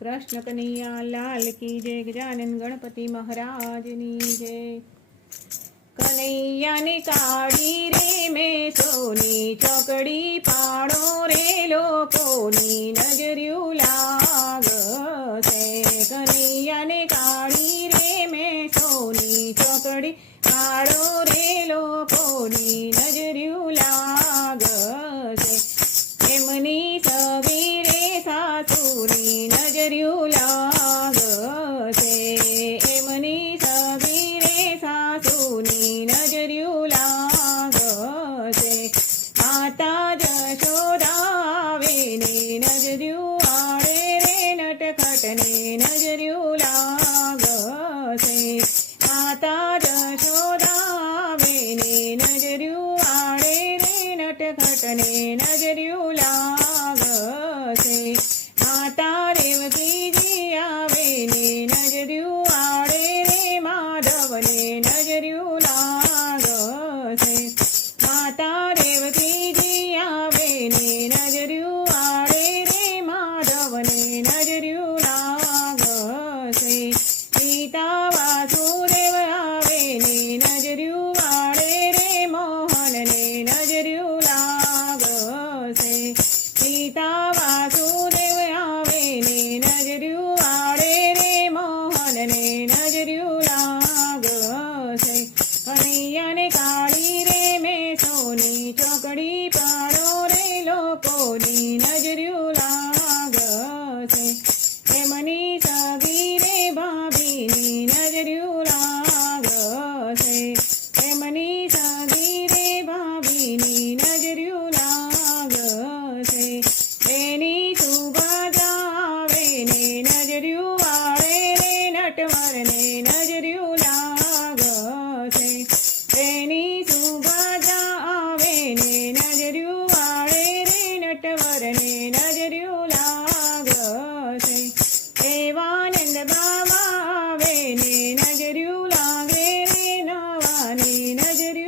કૃષ્ણ કનૈયા લાલ કી જય ગજાનન ગણપતિ મહારાજની જય. કનૈયાને કાઢી રે મેં સોની ચોકડી પાડો રે લોકોની નજર્યું લાગશે. કનૈયાને કાઢી રે મેં સોની ચોકડી પાડો રે લોકોની નજર્યું લાગ તાર છોડાવે ને નજર્યું આડે રે નટખટને નજર્યું લાગશે માતા રેવતીજી આવે ને નજર્યું આડે રે માધવને નજર્યું લાગશે માતા રેવતીજી આવે ને નજર્યું આડે રે માધવને નજર્યું લાગશે પિતા વાસુ ચોકડી પાડો રે લોકોની નજર્યું લાવ நகரில்